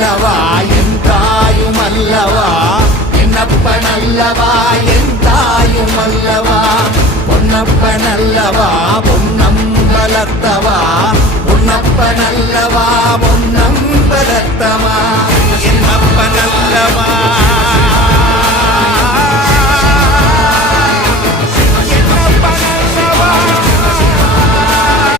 அல்லவா என் தாயும் அல்லவா என்னப்பன் அல்லவா என் தாயும் அல்லவா பொன்னப்பன் அல்லவா பொன்னம்பலத்தவா பொன்னப்பன் அல்லவா பொன்னம்பலத்தவா என்னப்பன் அல்லவா